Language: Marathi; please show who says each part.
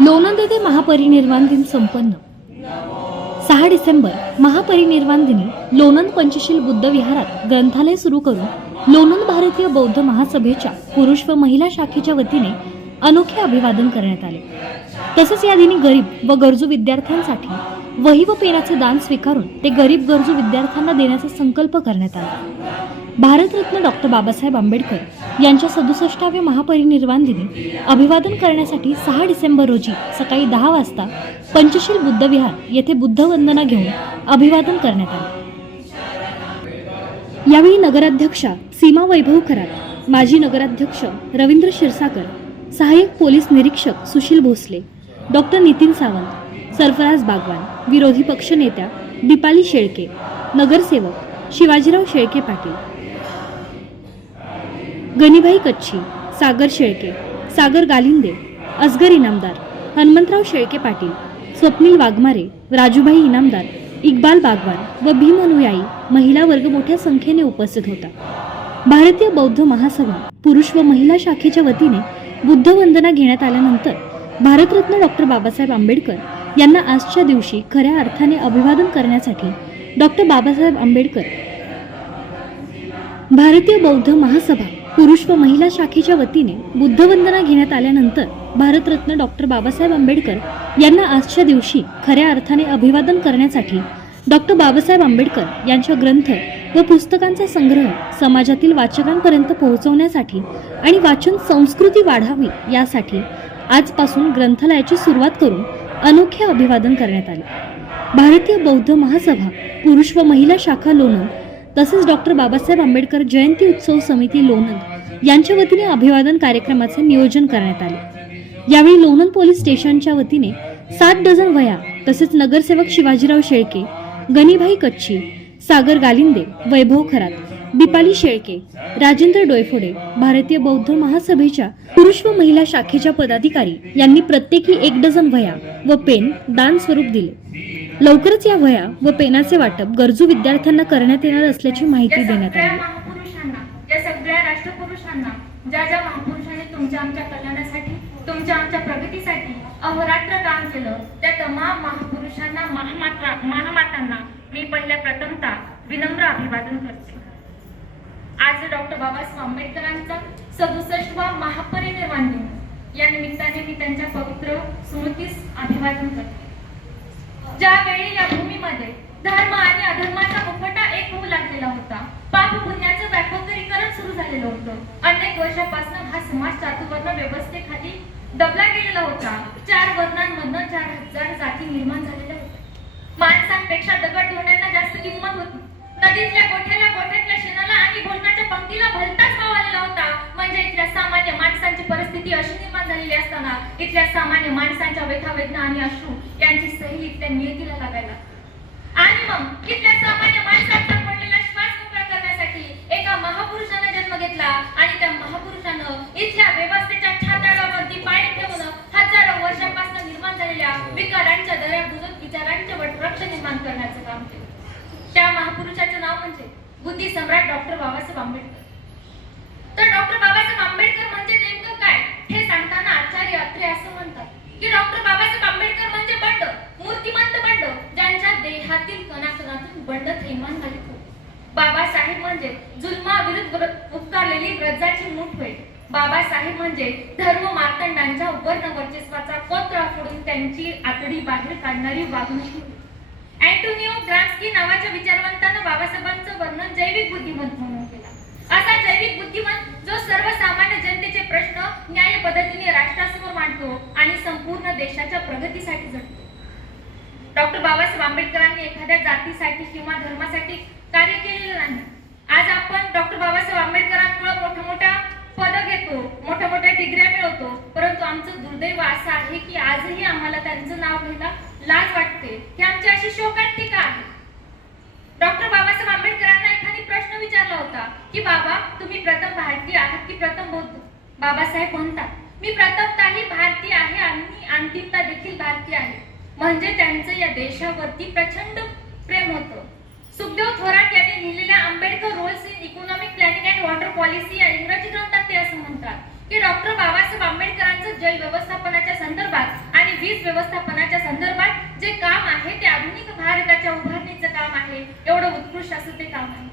Speaker 1: लोणंद येथे महापरिनिर्वाण दिन संपन्न. सहा डिसेंबर महापरिनिर्वाण दिनी लोणंद पंचशील बुद्ध विहारात ग्रंथालय सुरू करून लोणंद भारतीय बौद्ध महासभेच्या पुरुष व महिला शाखेच्या वतीने अनोखे अभिवादन करण्यात आले. तसेच या दिनी गरीब व गरजू विद्यार्थ्यांसाठी वही व पेनाचे दान स्वीकारून ते गरीब गरजू विद्यार्थ्यांना देण्याचा संकल्प करण्यात आला. भारतरत्न डॉक्टर बाबासाहेब आंबेडकर यांच्या सदुसष्टाव्या महापरिनिर्वाण दिनी अभिवादन करण्यासाठी सहा डिसेंबर रोजी सकाळी दहा वाजता पंचशील बुद्ध विहार येथे बुद्ध वंदना घेऊन अभिवादन करण्यात आले. यावेळी नगराध्यक्षा सीमा वैभव खरात माजी नगराध्यक्ष रवींद्र क्षीरसागर सहाय्यक पोलीस निरीक्षक सुशील भोसले डॉक्टर नितीन सावंत सरफराज बागवान विरोधी पक्षनेत्या दीपाली शेळके नगरसेवक शिवाजीराव शेळके पाटील गणिभाई कच्छी सागर शेळके सागर गालिंदे असगर इनामदार हनुमंतराव शेळके पाटील स्वप्नील वाघमारे राजूभाई इनामदार इक्बाल बागवान व भीम अनुयायी महिला वर्ग मोठ्या संख्येने उपस्थित होता. भारतीय बौद्ध महासभा पुरुष व महिला शाखेच्या वतीने बुद्ध वंदना घेण्यात आल्यानंतर भारतरत्न डॉक्टर बाबासाहेब आंबेडकर यांना आजच्या दिवशी खऱ्या अर्थाने अभिवादन करण्यासाठी डॉक्टर बाबासाहेब आंबेडकर भारतीय बौद्ध महासभा पुरुष व महिला शाखेच्या वतीने बुद्धवंदना घेण्यात आल्यानंतर भारतरत्न डॉक्टर बाबासाहेब आंबेडकर यांना आजच्या दिवशी खऱ्या अर्थाने अभिवादन करण्यासाठी डॉक्टर बाबासाहेब आंबेडकर यांच्या ग्रंथ व पुस्तकांचा संग्रह समाजातील वाचकांपर्यंत पोहोचवण्यासाठी आणि वाचन संस्कृती वाढावी यासाठी आजपासून ग्रंथालयाची सुरुवात करून अनोखे अभिवादन करण्यात आले. भारतीय बौद्ध महासभा पुरुष व महिला शाखा लोणंद तसेच डॉक्टर बाबासाहेब आंबेडकर जयंती उत्सव समिती लोणंद यांच्या वतीने अभिवादन कार्यक्रमाचे नियोजन करण्यात आले. यावेळी लोणंद पोलीस स्टेशनच्या वतीने सात डझन वया तसेच नगरसेवक शिवाजीराव शेळके गणीभाई कच्छी सागर गालिंदे वैभव खरात दीपाली शेळके राजेंद्र डोयफोडे भारतीय बौद्ध महासभेच्या पुरुष व महिला शाखेच्या पदाधिकारी यांनी प्रत्येकी एक डझन वया व पेन दान स्वरूप दिले. लवकरच या वया व पेनाचे वाटप गरजू विद्यार्थ्यांना करण्यात येणार असल्याची माहिती देण्यात आली.
Speaker 2: या सगळ्या राष्ट्रपुरुषांना ज्या ज्या महापुरुषांनी तुमच्या आमच्या कल्याणासाठी तुमच्या आमच्या प्रगतीसाठी अहोरात्र काम केलं त्या तमाम महापुरुषांना महामात्रा महामातांना मी पहिल्या प्रथमता विनम्र अभिवादन करते. आज डॉक्टर बाबासाहेब आंबेडकरांचा सदुसष्टवा महापरिनिर्वाण दिन. या निमित्ताने मी त्यांच्या पवित्र स्मृतीस अभिवादन करते. ज्यावेळी या भूमीमध्ये धर्म आणि अधर्माचा मुखवटा एक होऊ लागलेला होता पाप पुण्याचं व्यापकरीकरण सुरू झालेलं होतं. अनेक वर्षापासून हा समाज चातुवर्ण व्यवस्थेखाली दबला गेलेला होता. चार वर्णांमधनं चार हजार जाती निर्माण झालेल्या होत्या. माणसांपेक्षा दगड धोंड्यांना जास्त किंमत होती. नदीतल्या गोठ्याला गोठ्यातल्या शेणाला आणि भोजनाच्या पंक्तीला भलताच भाव आलेला होता. म्हणजे इथल्या सामान्य माणसांची परिस्थिती अशी निर्माण असताना इथल्या सामान्य माणसांच्या व्यथा वेदना आणि अश्रू यांची सही इथल्या नियतीला लागायला. आणि मग इथल्या सामान्य माणसांचा पडलेला श्वास मोकळा करण्यासाठी एका महापुरुषानं जन्म घेतला आणि त्या महापुरुषानं इथल्या व्यवस्थेच्या छाताडावरती पाणी ठेवून हजारो वर्षांपासून निर्माण झालेल्या विकारांच्या दऱ्या बुजत विचारांचे वटवृक्ष निर्माण करण्याचं काम केलं. त्या महापुरुषाचं नाव म्हणजे बुद्धी सम्राट डॉक्टर बाबासाहेब आंबेडकर. की डॉक्टर बाबासाहेब आंबेडकर म्हणजे बंड मूर्तिमंत बंड ज्यांच्या देहातील कणाकणातून बंड थैमान घालीत होते. बाबासाहेब म्हणजे जुलमाविरुद्ध उपकारलेली व्रजाची मूठ बाबासाहेब म्हणजे धर्म मार्तंडांच्या वर्ण वर्चस्वाचा पत्र फोडून त्यांची आतडी बाहेर काढणारी वागणूक अँटोनिओ ग्रास्की नावाच्या विचारवंतानं बाबासाहेबांचं वर्णन जैविक बुद्धिमत्त म्हणून केलं असा जैविक बुद्धिमत्त जो सर्वसामान्य जनतेचे प्रश्न न्याय पद्धतीने राष्ट्रासमोर मांडतो आणि संपूर्ण देशाच्या प्रगतीसाठी झटतो डॉक्टर बाबासाहेब आंबेडकरांनी एखाद्या जातीसाठी किंवा धर्मासाठी कार्य केलेलं नाही. आज आपण डॉक्टर बाबासाहेब आंबेडकरांमुळे मोठ्या मोठ्या पदं घेतो मोठ्या मोठ्या डिग्र्या मिळवतो परंतु आमचं दुर्दैव असं आहे की आजही आम्हाला त्यांचं नाव घ्यायला लाज वाटते. की आमची अशी शोकांतिका आहे. डॉक्टर बाबासाहेब आंबेडकरांना एखादी प्रश्न विचारला होता की बाबा तुम्ही प्रथम भारतीय आहात की प्रथम बौद्ध? बाबासाहेब म्हणतात मी प्रथमताही भारतीय आहे आणि अंतिमता देखील भारतीय आहे. म्हणजे त्यांचं या देशावरती प्रचंड प्रेम होतं. सुखदेव थोरात यांनी लिहिलेल्या Ambedkar roles in economic planning and water policy या इंग्रजी ग्रंथात ते असं म्हणतात की डॉक्टर बाबासाहेब आंबेडकरांचं जल व्यवस्थापनाच्या संदर्भात आणि वीज व्यवस्थापनाच्या संदर्भात जे काम आहे ते आधुनिक भारताच्या उभारणीचं काम आहे. एवढं उत्कृष्ट असं ते काम आहे.